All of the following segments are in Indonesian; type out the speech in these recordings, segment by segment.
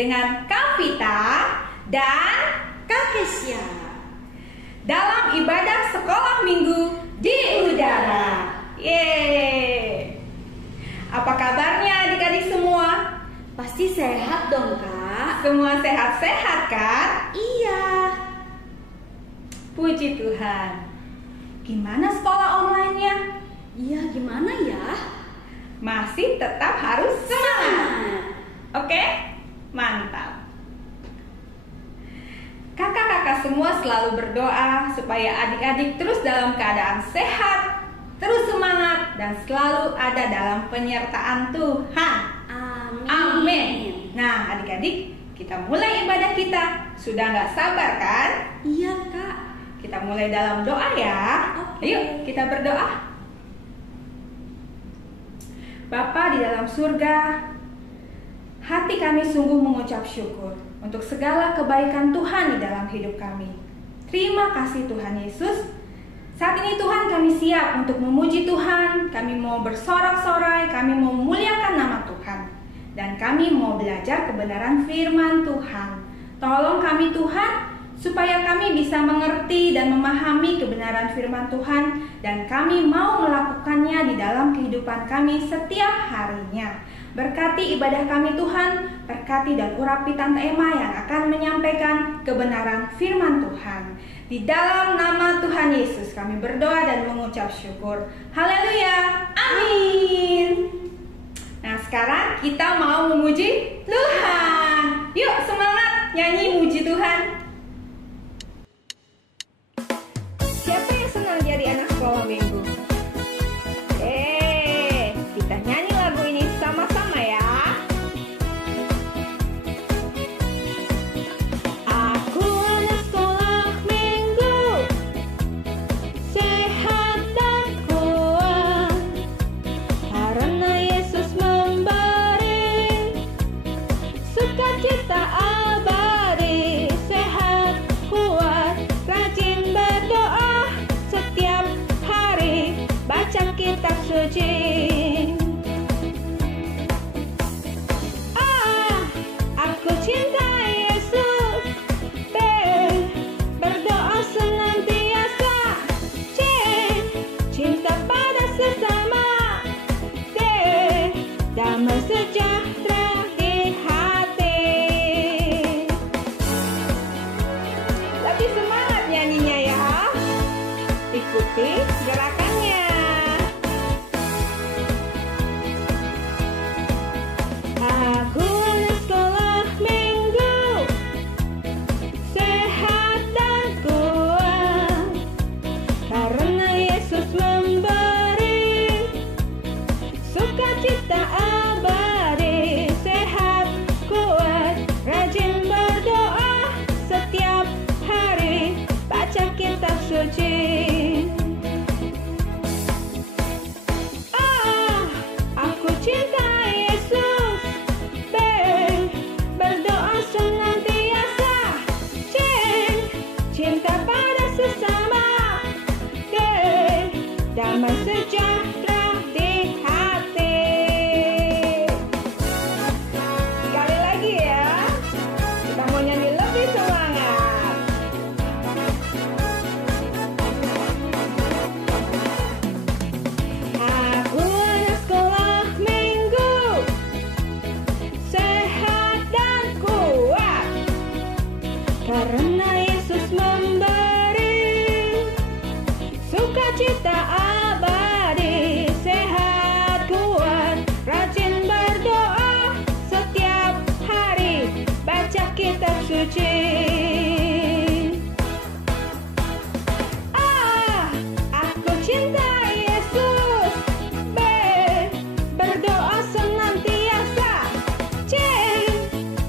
dengan Kak Vita dan Kak Kesya dalam ibadah sekolah minggu di udara. Yeay! Apa kabarnya adik-adik semua? Pasti sehat dong, Kak. Semua sehat-sehat kan? Iya. Puji Tuhan. Gimana sekolah online-nya? Iya, gimana ya? Masih tetap harus semangat. Oke? Mantap. Kakak-kakak semua selalu berdoa supaya adik-adik terus dalam keadaan sehat, terus semangat, dan selalu ada dalam penyertaan Tuhan. Amin. Amin. Nah, adik-adik, kita mulai ibadah kita. Sudah nggak sabar kan? Iya, Kak. Kita mulai dalam doa ya. Oke. Yuk, kita berdoa. Bapa di dalam surga, hati kami sungguh mengucap syukur untuk segala kebaikan Tuhan di dalam hidup kami. Terima kasih Tuhan Yesus. Saat ini Tuhan kami siap untuk memuji Tuhan. Kami mau bersorak-sorai, kami mau memuliakan nama Tuhan. Dan kami mau belajar kebenaran firman Tuhan. Tolong kami Tuhan, supaya kami bisa mengerti dan memahami kebenaran firman Tuhan, dan kami mau melakukannya di dalam kehidupan kami setiap harinya. Berkati ibadah kami Tuhan, berkati dan urapi Tante Emma yang akan menyampaikan kebenaran firman Tuhan. Di dalam nama Tuhan Yesus kami berdoa dan mengucap syukur. Haleluya, amin. Nah, sekarang kita mau memuji Tuhan. Yuk semangat nyanyi muji Tuhan. Siapa yang senang jadi anak sekolah minggu? Kita nyanyi lagu ini sama-sama ya. Aku anak sekolah minggu, sehat dan kuat, karena Yesus memberi sukacita abadi. Sehat, kuat, rajin berdoa setiap hari, baca kitab suci. Aku cinta Yesus, berdoa senantiasa, cinta pada sesama, damai sejahtera di hati. Lebih semangat nyanyinya ya. Ikuti gerakannya. Aku anak sekolah minggu, sehat dan kuat, karena Yesus memberi sukacita abadi. Sehat, kuat, rajin berdoa setiap hari, baca kitab suci. Aku cinta Yesus, berdoa senantiasa, cinta pada sesama, damai sejahtera di hati. Sekali lagi ya, kita mau nyanyi lebih semangat. Aku anak sekolah minggu, sehat dan kuat, karena Yesus memberi sukacita abadi. Sehat, kuat, rajin berdoa setiap hari, baca kitab suci. Aku cinta Yesus, berdoa senantiasa,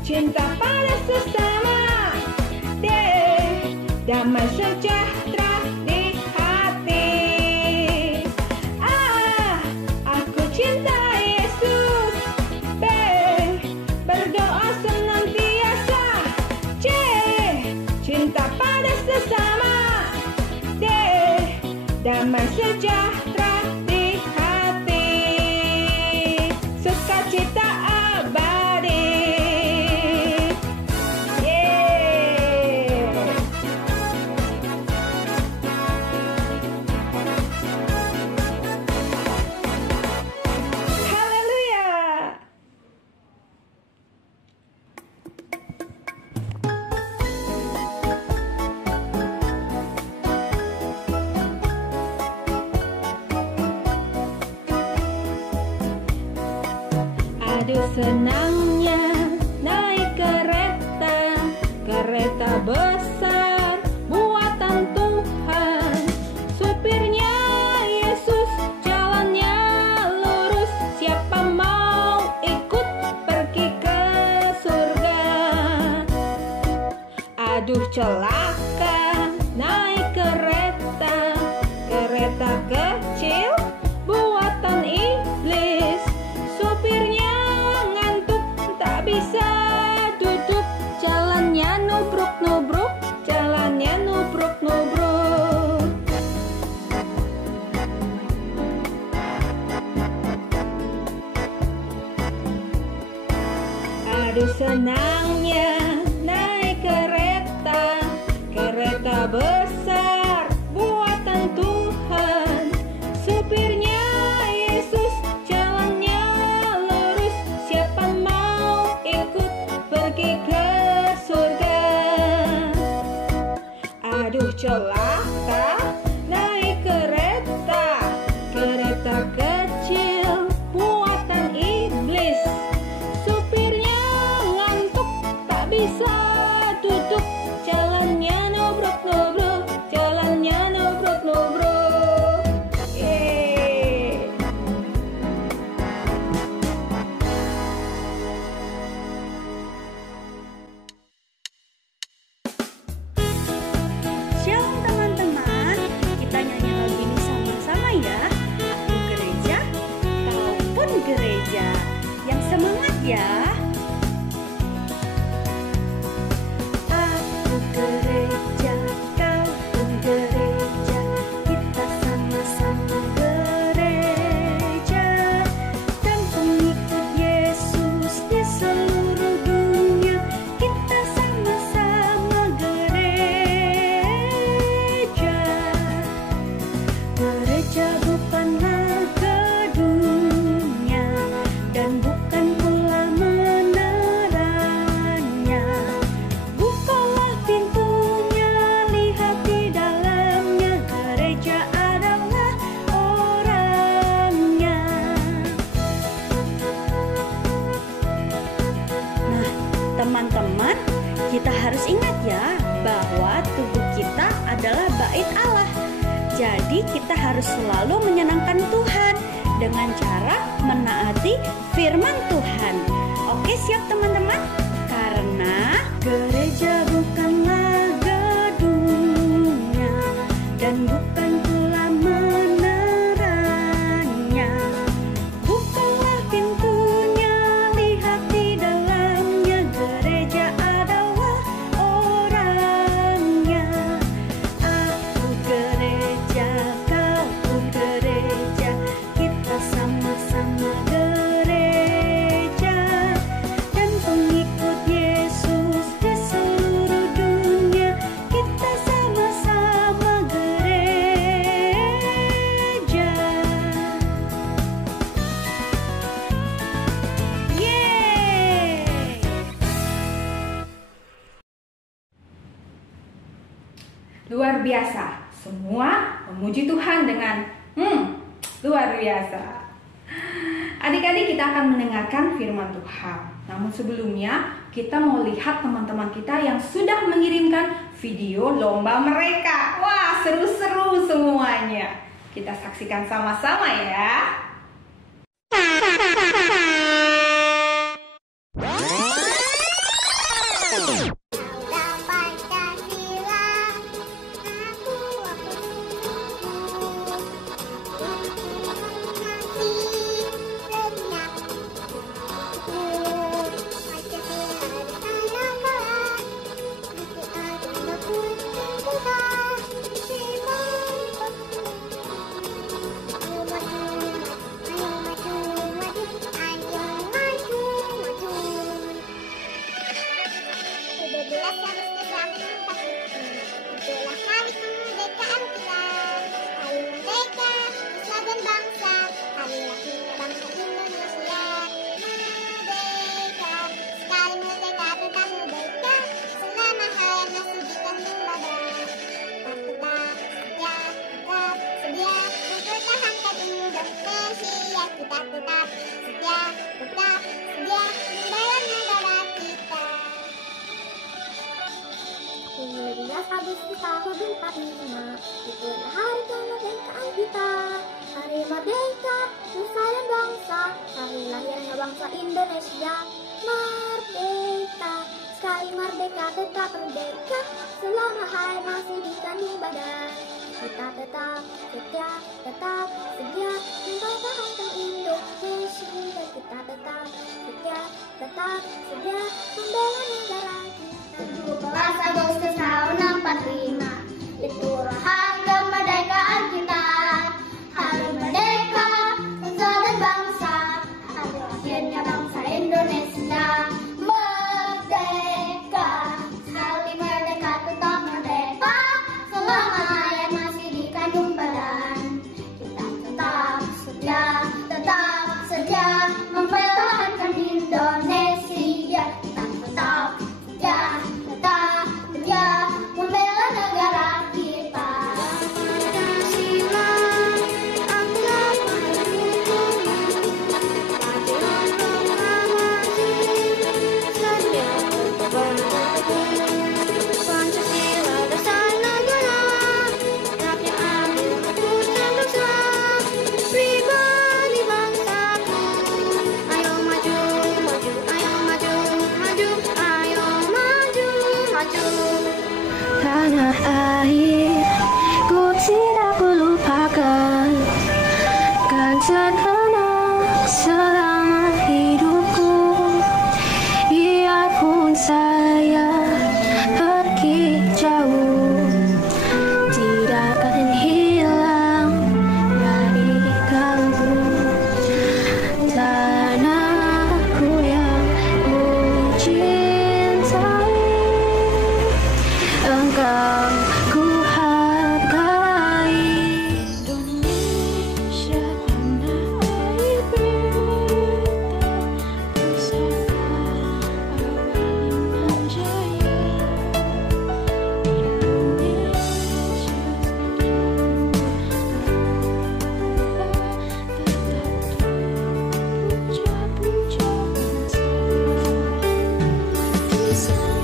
cinta pada sesama, damai sejahtera di hati. Aku cinta Yesus, berdoa senantiasa, cinta pada sesama, damai sejahtera di hati. Sukacita abadi. senangnya naik kereta besar buatan Tuhan. Supirnya Yesus, jalannya lurus. Siapa mau ikut pergi ke surga? Aduh celaka naik kereta kecil buatan iblis. Supirnya ngantuk tak bisa duduk. Jalannya nubruk-nubruk, jalannya nubruk-nubruk. Aduh senangnya naik kereta besar buatan Tuhan. Supirnya Yesus, jalannya lurus. Siapa mau ikut pergi ke surga? Aduh celaka naik kereta kecil buatan iblis. Supirnya ngantuk tak bisa duduk. Jalannya nubruk-nubruk, jalannya nubruk-nubruk. Yeay. Shalom teman-teman, kita nyanyi lagu ini sama-sama ya. Aku gereja, kau pun gereja. Yang semangat ya. Aku gereja, kau pun gereja. Kita sama-sama gereja. Dan pengikut Yesus di seluruh dunia. Kita sama-sama gereja. Gereja bukanlah gedungnya dan bukan pula menaranya. Bukalah pintunya, lihat di dalamnya. Gereja adalah orangnya. Nah, teman-teman, kita harus ingat ya bahwa tubuh kita adalah bait Allah. Jadi kita harus selalu menyenangkan Tuhan dengan cara menaati firman Tuhan. Oke, siap teman-teman? Karena gereja bukanlah gedungnya dan bukan pula menaranya. Bukalah pintunya, lihat di dalamnya. Gereja adalah orangnya. Aku gereja, kau pun gereja. Kita sama-sama gereja. Dan pengikut Yesus di seluruh dunia. Kita sama-sama gereja. Yeay! Luar biasa. Semua memuji Tuhan dengan luar biasa. Adik-adik, kita akan mendengarkan firman Tuhan. Namun sebelumnya, kita mau lihat teman-teman kita yang sudah mengirimkan video lomba mereka. Wah, seru-seru semuanya. Kita saksikan sama-sama ya. tetap setia, tetap setia, 17 Agustus tahun 45, itulah hari kemerdekaan kita. Hari merdeka, nusa dan bangsa, hari lahirnya bangsa Indonesia. Merdeka, sekali merdeka tetap merdeka, selama hai masih di kandung badan. Kita tetap setia mempertahankan Indonesia. Kita tetap setia membela negara kita. 17 Agustus tahun 45, itu hari kemerdekaan kita. Hari merdeka, nusa dan bangsa, hari lahirnya bangsa Indonesia. Merdeka, sekali merdeka tetap merdeka, selama hayat masih di kandung badan. Kita tetap setia mempertahankan Indonesia. Kita tetap setia membela negara kita. Pancasila, anggap Pancasila dasar negara, rakyat adil, makmur dan dosa, pribadi bangsaku. Ayo maju, ayo maju, ayo maju. Tanah air ku tidak lupakan, kan terkenang selama hidupku. Biarpun saya pergi jauh, tidak akan hilang dari kalbu. Tanahku yang ku cintai, engkau ku hargai. Indonesia tanah air berlimpah pusaka awal jaya. Indonesia tetap puja-puja bangsa. Di sana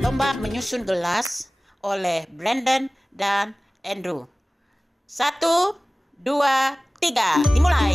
Lomba menyusun gelas oleh Brandon dan Andrew. 1, 2, 3, dimulai.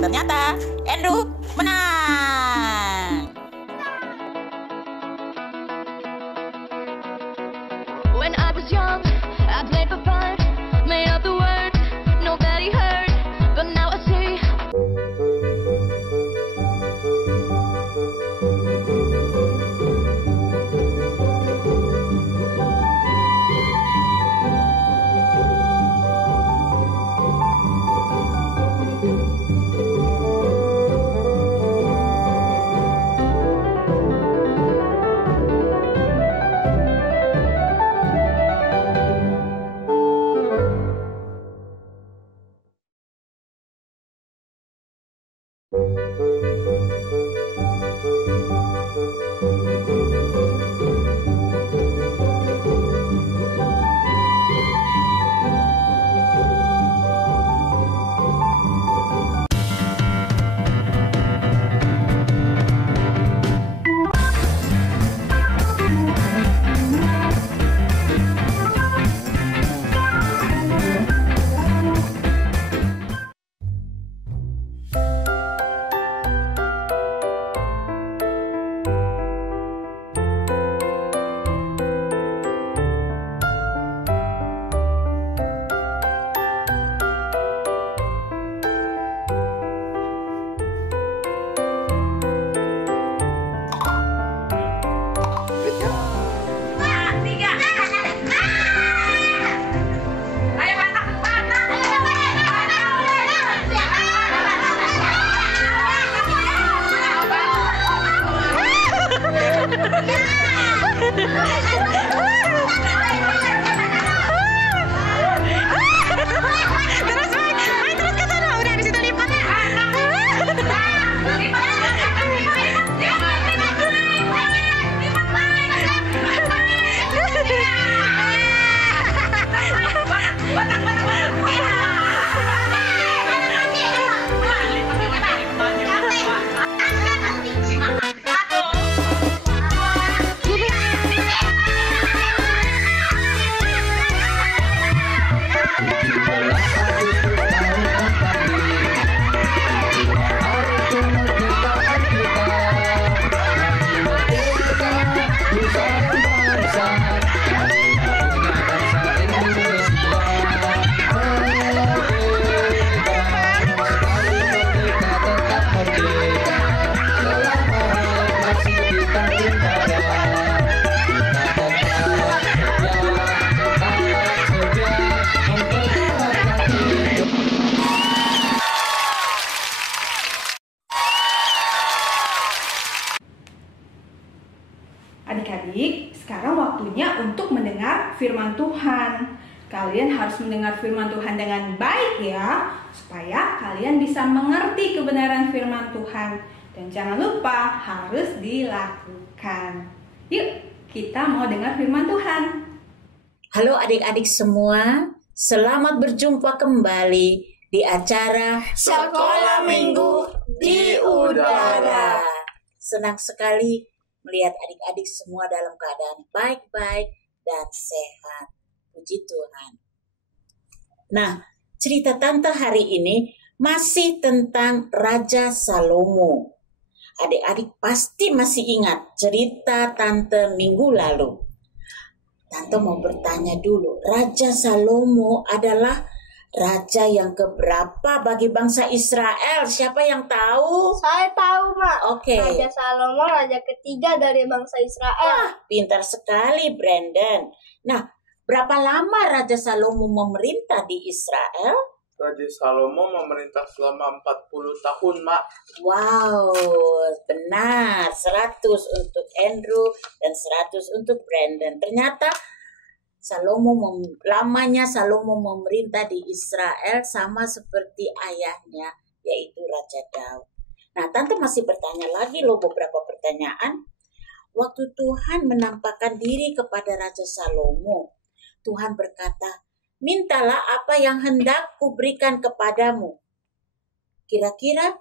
Ternyata Andrew menang. When I was young, I played for fun, made up the words, nobody heard, but now I see. Adik-adik, sekarang waktunya untuk mendengar firman Tuhan. Kalian harus mendengar firman Tuhan dengan baik ya, supaya kalian bisa mengerti kebenaran firman Tuhan. Dan jangan lupa harus dilakukan. Yuk, kita mau dengar firman Tuhan. Halo adik-adik semua, selamat berjumpa kembali di acara Sekolah Minggu di Udara. Senang sekali melihat adik-adik semua dalam keadaan baik-baik dan sehat. Puji Tuhan. Nah, cerita Tante hari ini masih tentang Raja Salomo. Adik-adik pasti masih ingat cerita Tante minggu lalu. Tante mau bertanya dulu, Raja Salomo adalah raja yang keberapa bagi bangsa Israel? Siapa yang tahu? Saya tahu, Mak. Oke. Raja Salomo raja ketiga dari bangsa Israel. Wah, pintar sekali Brandon. Nah, berapa lama Raja Salomo memerintah di Israel? Raja Salomo memerintah selama 40 tahun, Mak. Wow, benar. 100 untuk Andrew dan 100 untuk Brandon. Ternyata lamanya Salomo memerintah di Israel sama seperti ayahnya, yaitu Raja Daud. Nah, Tante masih bertanya lagi loh beberapa pertanyaan. Waktu Tuhan menampakkan diri kepada Raja Salomo, Tuhan berkata, mintalah apa yang hendak kuberikan kepadamu. Kira-kira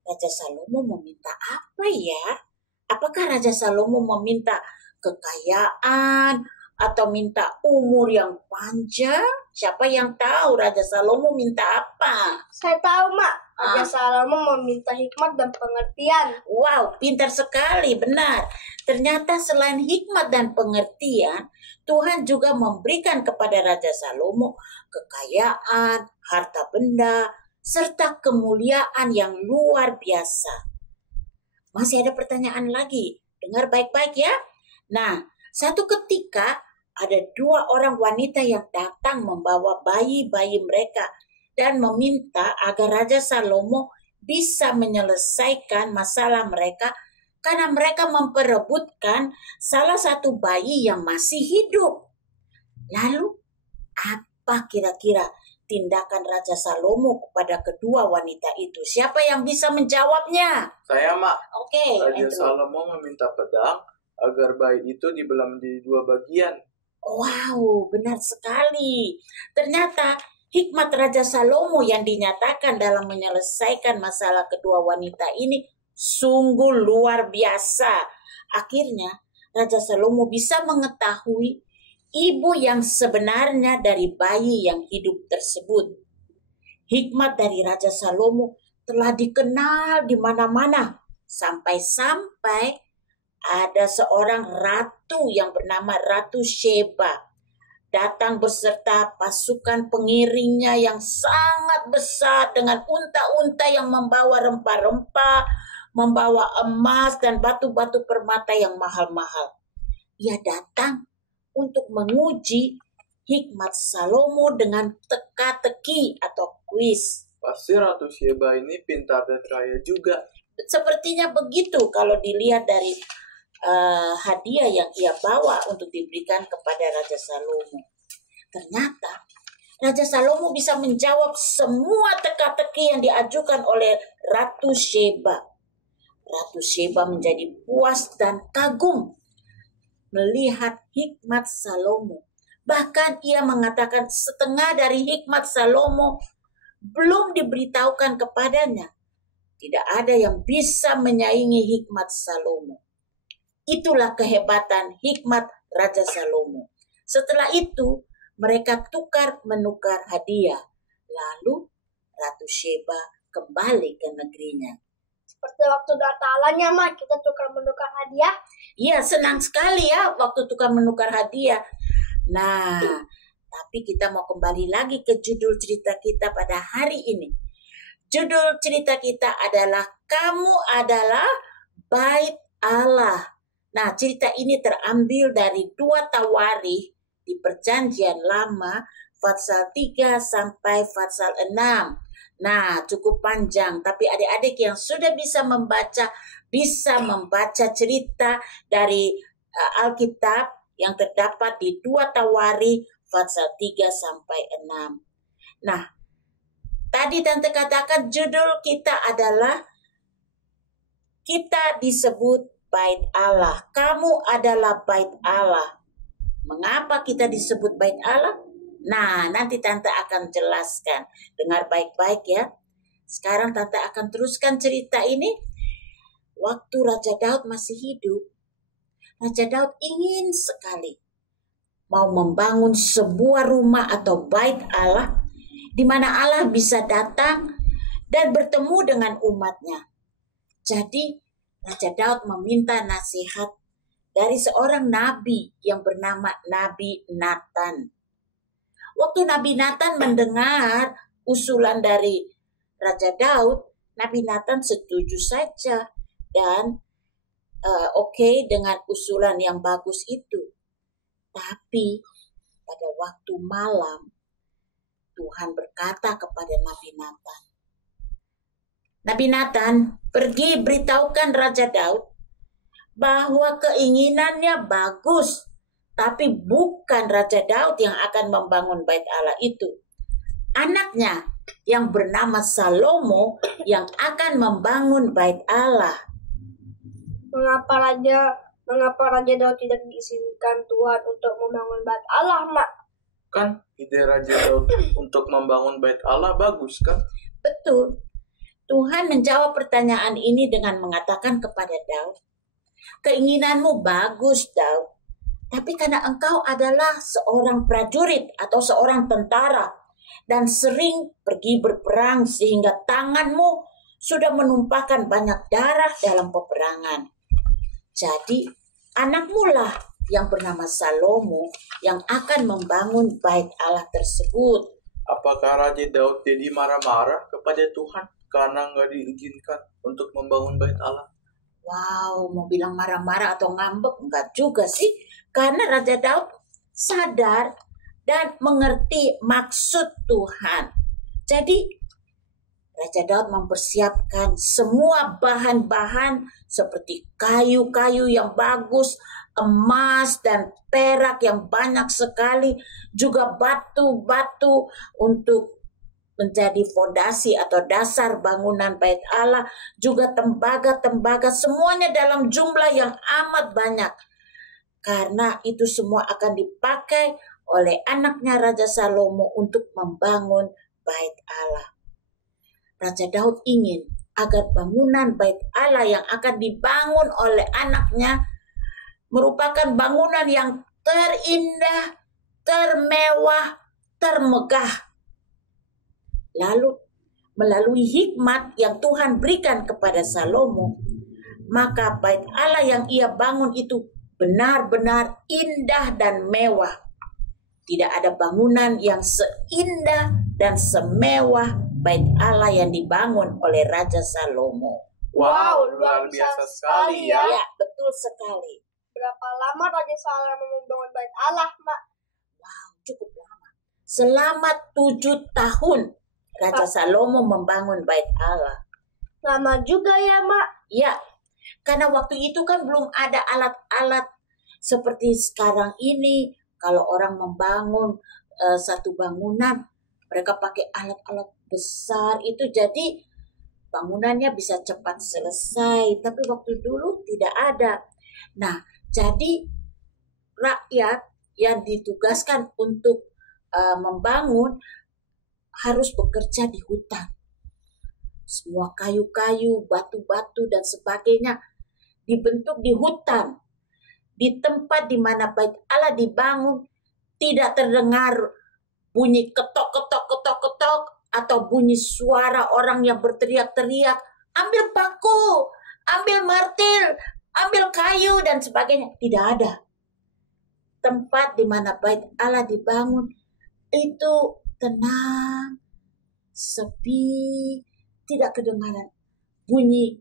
Raja Salomo meminta apa ya? Apakah Raja Salomo meminta kekayaan atau minta umur yang panjang? Siapa yang tahu Raja Salomo minta apa? Saya tahu, Mak. Raja Salomo meminta hikmat dan pengertian. Wow, pintar sekali, benar. Ternyata selain hikmat dan pengertian, Tuhan juga memberikan kepada Raja Salomo kekayaan, harta benda, serta kemuliaan yang luar biasa. Masih ada pertanyaan lagi? Dengar baik-baik ya. Nah, satu ketika ada 2 orang wanita yang datang membawa bayi-bayi mereka dan meminta agar Raja Salomo bisa menyelesaikan masalah mereka karena mereka memperebutkan salah satu bayi yang masih hidup. Lalu, apa kira-kira tindakan Raja Salomo kepada kedua wanita itu? Siapa yang bisa menjawabnya? Saya, Mak. Oke, Raja Andrew. Salomo meminta pedang agar bayi itu dibelah menjadi 2 bagian. Wow, benar sekali. Ternyata hikmat Raja Salomo yang dinyatakan dalam menyelesaikan masalah kedua wanita ini sungguh luar biasa. Akhirnya, Raja Salomo bisa mengetahui ibu yang sebenarnya dari bayi yang hidup tersebut. Hikmat dari Raja Salomo telah dikenal di mana-mana. Sampai-sampai ada seorang ratu yang bernama Ratu Sheba datang beserta pasukan pengiringnya yang sangat besar dengan unta-unta yang membawa rempah-rempah, membawa emas dan batu-batu permata yang mahal-mahal. Ia datang untuk menguji hikmat Salomo dengan teka-teki atau kuis. Pasti Ratu Sheba ini pintar dan kaya juga. Sepertinya begitu kalau dilihat dari hadiah yang ia bawa untuk diberikan kepada Raja Salomo. Ternyata Raja Salomo bisa menjawab semua teka-teki yang diajukan oleh Ratu Sheba. Ratu Sheba menjadi puas dan kagum melihat hikmat Salomo. Bahkan ia mengatakan setengah dari hikmat Salomo belum diberitahukan kepadanya. Tidak ada yang bisa menyaingi hikmat Salomo. Itulah kehebatan hikmat Raja Salomo. Setelah itu, mereka tukar-menukar hadiah. Lalu, Ratu Sheba kembali ke negerinya. Seperti waktu Natalannya, Mak, kita tukar-menukar hadiah. Iya, senang sekali ya waktu tukar-menukar hadiah. Nah, tapi kita mau kembali lagi ke judul cerita kita pada hari ini. Judul cerita kita adalah Kamu Adalah Bait Allah. Nah, cerita ini terambil dari 2 Tawarikh di Perjanjian Lama, pasal 3 sampai pasal 6. Nah, cukup panjang, tapi adik-adik yang sudah bisa membaca cerita dari Alkitab yang terdapat di 2 Tawari pasal 3 sampai 6. Nah, tadi Tante katakan judul kita adalah kita disebut bait Allah. Kamu adalah bait Allah. Mengapa kita disebut bait Allah? Nah, nanti Tante akan jelaskan. Dengar baik-baik ya. Sekarang Tante akan teruskan cerita ini. Waktu Raja Daud masih hidup, Raja Daud ingin sekali mau membangun sebuah rumah atau bait Allah di mana Allah bisa datang dan bertemu dengan umatnya. Jadi Raja Daud meminta nasihat dari seorang nabi yang bernama Nabi Nathan. Waktu Nabi Nathan mendengar usulan dari Raja Daud, Nabi Nathan setuju saja dan oke dengan usulan yang bagus itu. Tapi pada waktu malam Tuhan berkata kepada Nabi Nathan, Nabi Nathan, pergi beritahukan Raja Daud bahwa keinginannya bagus, tapi bukan Raja Daud yang akan membangun bait Allah itu. Anaknya yang bernama Salomo yang akan membangun bait Allah. Mengapa Raja Daud tidak diizinkan Tuhan untuk membangun bait Allah, Mak? Kan ide Raja Daud untuk membangun bait Allah bagus kan? Betul. Tuhan menjawab pertanyaan ini dengan mengatakan kepada Daud, keinginanmu bagus, Daud. Tapi karena engkau adalah seorang prajurit atau seorang tentara dan sering pergi berperang sehingga tanganmu sudah menumpahkan banyak darah dalam peperangan. Jadi anakmu lah yang bernama Salomo yang akan membangun bait Allah tersebut. Apakah Raja Daud jadi marah-marah kepada Tuhan karena nggak diizinkan untuk membangun bait Allah? Wow, mau bilang marah-marah atau ngambek? Enggak juga sih. Karena Raja Daud sadar dan mengerti maksud Tuhan. Jadi Raja Daud mempersiapkan semua bahan-bahan seperti kayu-kayu yang bagus, emas dan perak yang banyak sekali, juga batu-batu untuk menjadi fondasi atau dasar bangunan bait Allah, juga tembaga-tembaga, semuanya dalam jumlah yang amat banyak. Karena itu semua akan dipakai oleh anaknya Raja Salomo untuk membangun bait Allah. Raja Daud ingin agar bangunan bait Allah yang akan dibangun oleh anaknya merupakan bangunan yang terindah, termewah, termegah. Lalu melalui hikmat yang Tuhan berikan kepada Salomo, maka bait Allah yang ia bangun itu benar-benar indah dan mewah. Tidak ada bangunan yang seindah dan semewah bait Allah yang dibangun oleh Raja Salomo. Wow, luar biasa sekali ya. Ya, betul sekali. Berapa lama Raja Salomo membangun bait Allah, Mak? Wow, cukup lama. Selama 7 tahun Raja Salomo membangun bait Allah. Lama juga ya, Mak? Ya, karena waktu itu kan belum ada alat-alat seperti sekarang ini. Kalau orang membangun satu bangunan, mereka pakai alat-alat besar itu, jadi bangunannya bisa cepat selesai. Tapi waktu dulu tidak ada. Nah, jadi rakyat yang ditugaskan untuk membangun harus bekerja di hutan. Semua kayu-kayu, batu-batu dan sebagainya dibentuk di hutan. Di tempat di mana bait Allah dibangun tidak terdengar bunyi ketok atau bunyi suara orang yang berteriak-teriak, ambil paku, ambil martil, ambil kayu dan sebagainya. Tidak ada. Tempat di mana bait Allah dibangun itu tenang, sepi, tidak kedengaran bunyi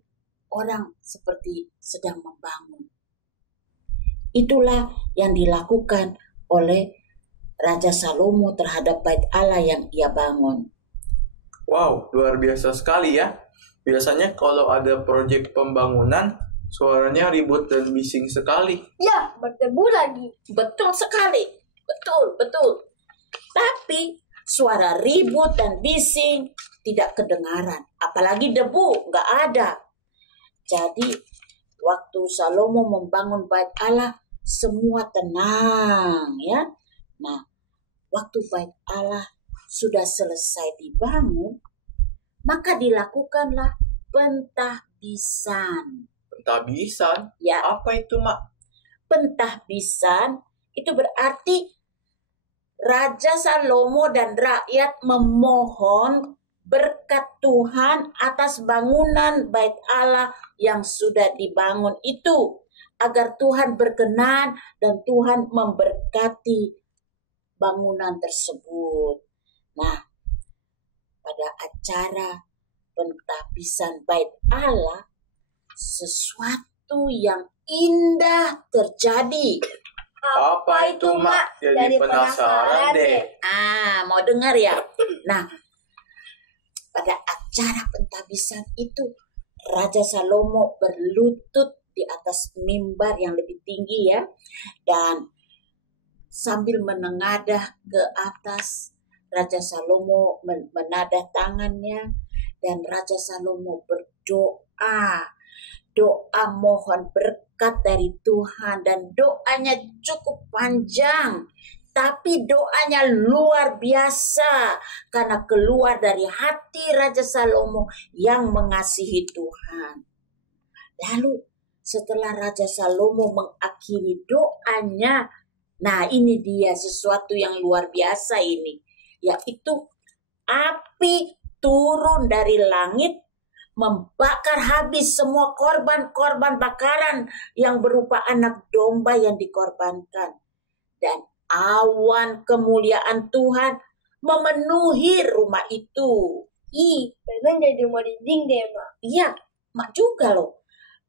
orang seperti sedang membangun. Itulah yang dilakukan oleh Raja Salomo terhadap bait Allah yang ia bangun. Wow, luar biasa sekali ya. Biasanya kalau ada proyek pembangunan, Suaranya ribut dan bising sekali. Ya, berdebu lagi. Betul sekali. Betul, betul. Tapi suara ribut dan bising tidak kedengaran. Apalagi debu, nggak ada. Jadi waktu Salomo membangun bait Allah, semua tenang ya. Nah, waktu bait Allah sudah selesai dibangun, maka dilakukanlah pentahbisan. Pentahbisan? Ya, Apa itu, Mak? pentahbisan itu berarti Raja Salomo dan rakyat memohon berkat Tuhan atas bangunan bait Allah yang sudah dibangun itu, agar Tuhan berkenan dan Tuhan memberkati bangunan tersebut. Nah, pada acara pentahbisan bait Allah, sesuatu yang indah terjadi. Apa itu, Mak? Jadi penasaran deh. Mau dengar ya? Nah, pada acara pentahbisan itu, Raja Salomo berlutut di atas mimbar yang lebih tinggi ya. Dan sambil menengadah ke atas, Raja Salomo menadah tangannya dan Raja Salomo berdoa. Doa mohon berkat dari Tuhan, dan doanya cukup panjang. Tapi doanya luar biasa karena keluar dari hati Raja Salomo yang mengasihi Tuhan. Lalu setelah Raja Salomo mengakhiri doanya, nah ini dia sesuatu yang luar biasa ini, yaitu api turun dari langit membakar habis semua korban-korban bakaran yang berupa anak domba yang dikorbankan. Dan awan kemuliaan Tuhan memenuhi rumah itu. Memang jadi merinding deh, Mak. Iya, Mak juga loh.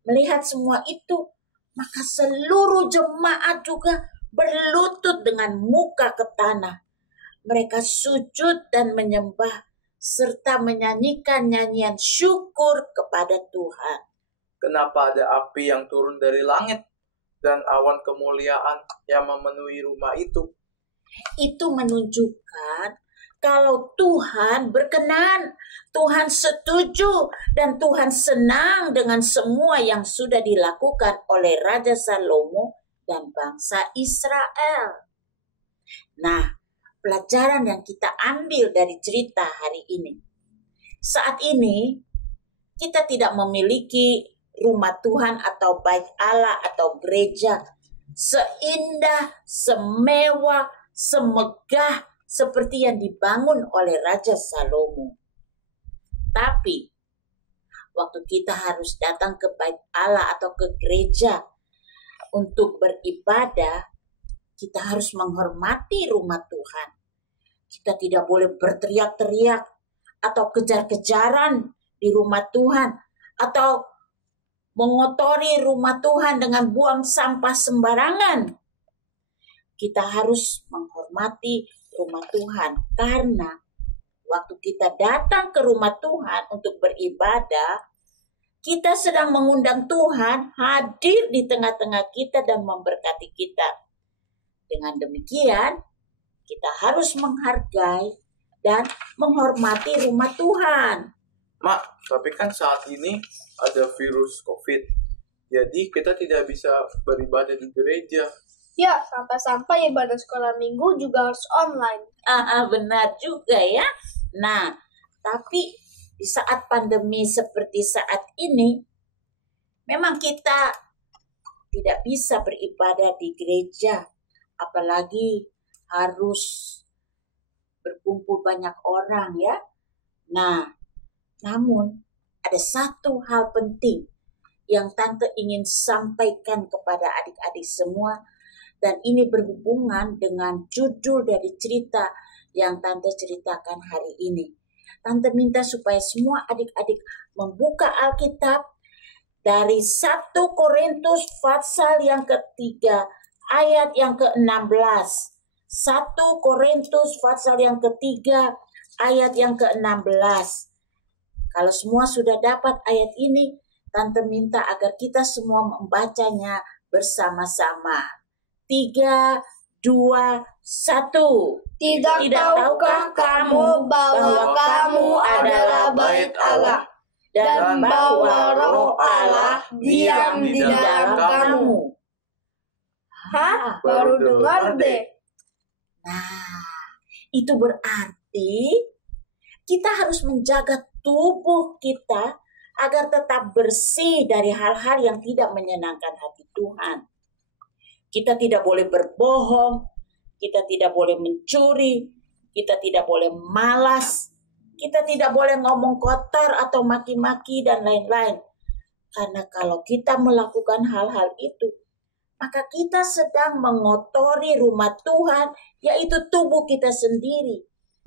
Melihat semua itu, maka seluruh jemaat juga berlutut dengan muka ke tanah. Mereka sujud dan menyembah serta menyanyikan nyanyian syukur kepada Tuhan. Kenapa ada api yang turun dari langit dan awan kemuliaan yang memenuhi rumah itu? Itu menunjukkan kalau Tuhan berkenan, Tuhan setuju, dan Tuhan senang dengan semua yang sudah dilakukan oleh Raja Salomo dan bangsa Israel. Nah, pelajaran yang kita ambil dari cerita hari ini. Saat ini, kita tidak memiliki rumah Tuhan atau bait Allah atau gereja seindah, semewah, semegah seperti yang dibangun oleh Raja Salomo. Tapi, waktu kita harus datang ke bait Allah atau ke gereja untuk beribadah, kita harus menghormati rumah Tuhan. Kita tidak boleh berteriak-teriak atau kejar-kejaran di rumah Tuhan atau mengotori rumah Tuhan dengan buang sampah sembarangan. Kita harus menghormati rumah Tuhan karena waktu kita datang ke rumah Tuhan untuk beribadah, kita sedang mengundang Tuhan hadir di tengah-tengah kita dan memberkati kita. Dengan demikian, kita harus menghargai dan menghormati rumah Tuhan. Mak, tapi kan saat ini ada virus COVID. Jadi kita tidak bisa beribadah di gereja. Ya, sampai-sampai ibadah sekolah minggu juga harus online. Benar juga ya. Nah, tapi di saat pandemi seperti saat ini, memang kita tidak bisa beribadah di gereja. Apalagi harus berkumpul banyak orang ya. Nah, namun ada satu hal penting yang Tante ingin sampaikan kepada adik-adik semua, dan ini berhubungan dengan judul dari cerita yang Tante ceritakan hari ini. Tante minta supaya semua adik-adik membuka Alkitab dari 1 Korintus pasal yang ketiga ayat yang ke-16. 1 Korintus pasal yang ketiga ayat yang ke-16. Kalau semua sudah dapat ayat ini, Tante minta agar kita semua membacanya bersama-sama. 3, 2, 1. Tidak tahukah kamu bahwa kamu adalah bait Allah dan bahwa Roh Allah diam di dalam kamu? Hah? Baru dengar deh. Nah, itu berarti kita harus menjaga tubuh kita agar tetap bersih dari hal-hal yang tidak menyenangkan hati Tuhan. Kita tidak boleh berbohong, kita tidak boleh mencuri, kita tidak boleh malas, kita tidak boleh ngomong kotor atau maki-maki dan lain-lain. Karena kalau kita melakukan hal-hal itu, maka kita sedang mengotori rumah Tuhan, yaitu tubuh kita sendiri.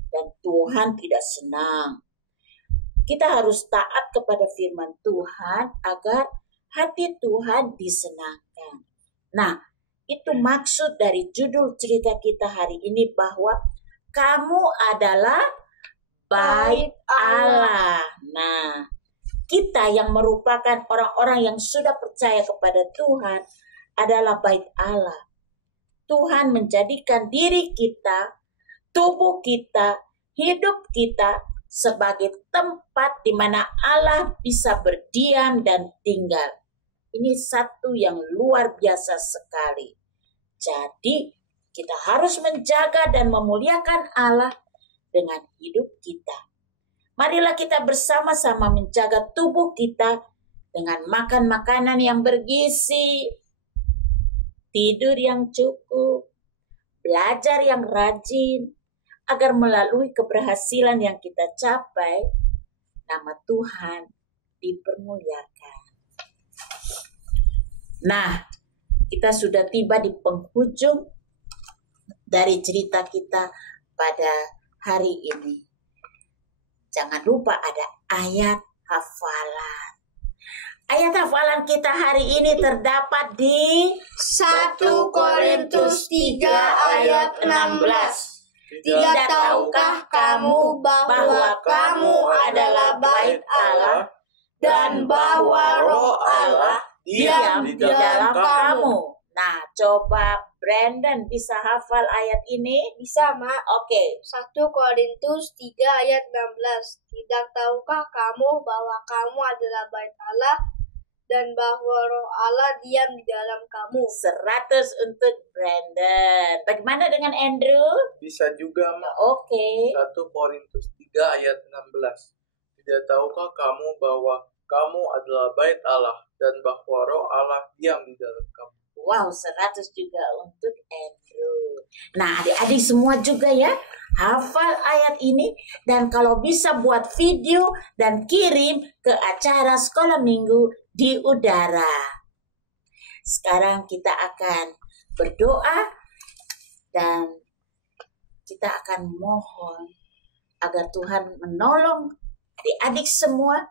Dan Tuhan tidak senang. Kita harus taat kepada firman Tuhan agar hati Tuhan disenangkan. Nah, itu maksud dari judul cerita kita hari ini, bahwa kamu adalah bait Allah. Nah, kita yang merupakan orang-orang yang sudah percaya kepada Tuhan adalah bait Allah. Tuhan menjadikan diri kita, tubuh kita, hidup kita sebagai tempat di mana Allah bisa berdiam dan tinggal. Ini satu yang luar biasa sekali. Jadi, kita harus menjaga dan memuliakan Allah dengan hidup kita. Marilah kita bersama-sama menjaga tubuh kita dengan makan makanan yang bergizi, tidur yang cukup, belajar yang rajin, agar melalui keberhasilan yang kita capai, nama Tuhan dipermuliakan. Nah, kita sudah tiba di penghujung dari cerita kita pada hari ini. Jangan lupa ada ayat hafalan. Ayat hafalan kita hari ini terdapat di 1 Korintus 3 ayat 16. Tidak tahukah kamu bahwa kamu adalah bait Allah dan bahwa Roh Allah diam di dalam kamu? Nah, coba Brandon bisa hafal ayat ini? Bisa, Mak. Oke. 1 Korintus 3 ayat 16. Tidak tahukah kamu bahwa kamu adalah bait Allah dan bahwa Roh Allah diam di dalam kamu? 100 untuk Brandon. Bagaimana dengan Andrew? Bisa juga, Mak. Oke. 1 Korintus 3 ayat 16. Tidak tahukah kamu bahwa kamu adalah bait Allah dan bahwa Roh Allah diam di dalam kamu? Wow, 100 juga untuk Andrew. Nah, adik-adik semua juga ya, hafal ayat ini. Dan kalau bisa buat video dan kirim ke acara sekolah minggu di udara. Sekarang kita akan berdoa dan kita akan mohon agar Tuhan menolong adik-adik semua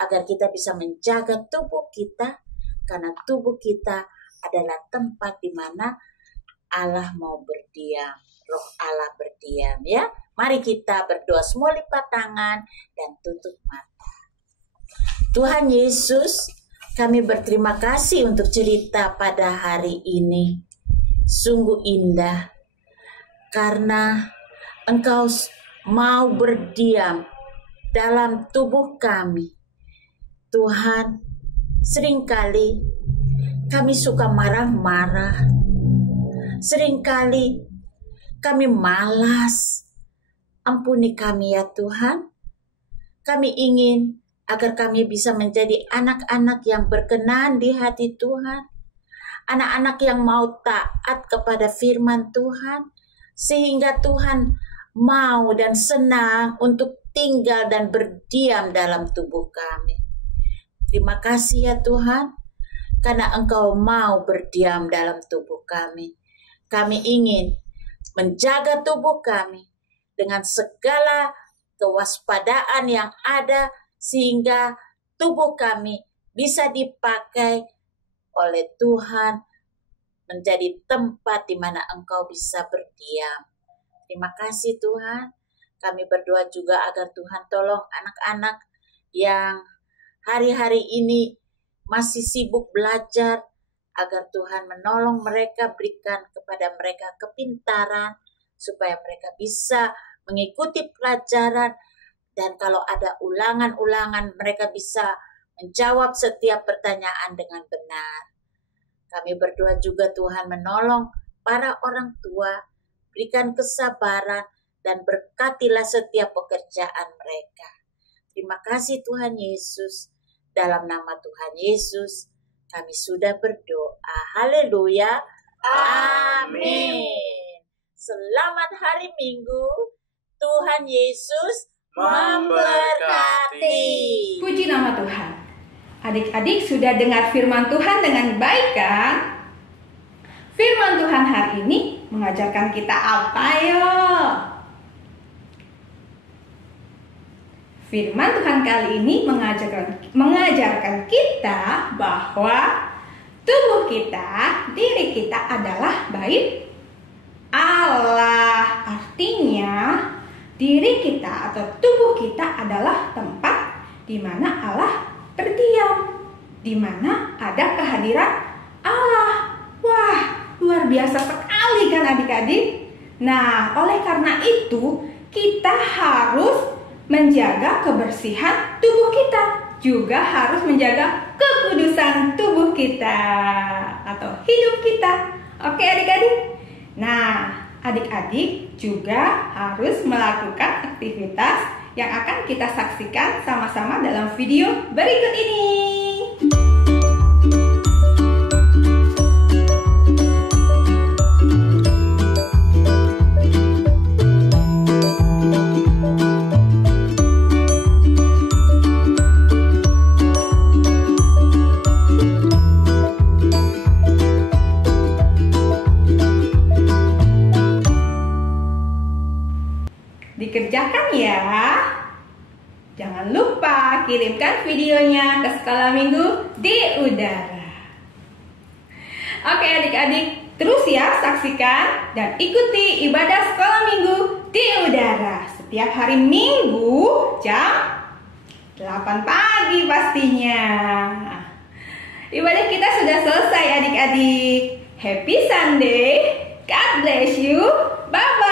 agar kita bisa menjaga tubuh kita, karena tubuh kita adalah tempat di mana Allah mau berdiam, Roh Allah berdiam ya. Mari kita berdoa, semua lipat tangan dan tutup mata. Tuhan Yesus, kami berterima kasih untuk cerita pada hari ini. Sungguh indah karena Engkau mau berdiam dalam tubuh kami. Tuhan, seringkali kami suka marah-marah. Seringkali kami malas. Ampuni kami ya Tuhan. Kami ingin agar kami bisa menjadi anak-anak yang berkenan di hati Tuhan. Anak-anak yang mau taat kepada firman Tuhan. Sehingga Tuhan mau dan senang untuk tinggal dan berdiam dalam tubuh kami. Terima kasih ya Tuhan, karena Engkau mau berdiam dalam tubuh kami. Kami ingin menjaga tubuh kami dengan segala kewaspadaan yang ada, sehingga tubuh kami bisa dipakai oleh Tuhan menjadi tempat di mana Engkau bisa berdiam. Terima kasih Tuhan. Kami berdoa juga agar Tuhan tolong anak-anak yang hari-hari ini masih sibuk belajar, agar Tuhan menolong mereka, berikan kepada mereka kepintaran, supaya mereka bisa mengikuti pelajaran, dan kalau ada ulangan-ulangan mereka bisa menjawab setiap pertanyaan dengan benar. Kami berdoa juga Tuhan menolong para orang tua, berikan kesabaran, dan berkatilah setiap pekerjaan mereka. Terima kasih Tuhan Yesus. Dalam nama Tuhan Yesus, kami sudah berdoa. Haleluya. Amin. Selamat hari Minggu. Tuhan Yesus memberkati. Puji nama Tuhan. Adik-adik sudah dengar firman Tuhan dengan baik kan? Firman Tuhan hari ini mengajarkan kita apa yo? Firman Tuhan kali ini mengajarkan kita bahwa tubuh kita, diri kita adalah bait Allah. Artinya diri kita atau tubuh kita adalah tempat di mana Allah berdiam, di mana ada kehadiran Allah. Wah, luar biasa sekali kan adik-adik? Nah, oleh karena itu kita harus menjaga kebersihan tubuh kita, juga harus menjaga kekudusan tubuh kita atau hidup kita. Oke adik-adik? Nah, adik-adik juga harus melakukan aktivitas yang akan kita saksikan sama-sama dalam video berikut ini. Dikerjakan ya. Jangan lupa kirimkan videonya ke Sekolah Minggu di Udara. Oke adik-adik, terus ya saksikan dan ikuti ibadah Sekolah Minggu di Udara setiap hari Minggu jam 8 pagi pastinya. Ibadah kita sudah selesai adik-adik. Happy Sunday. God bless you. Bye-bye.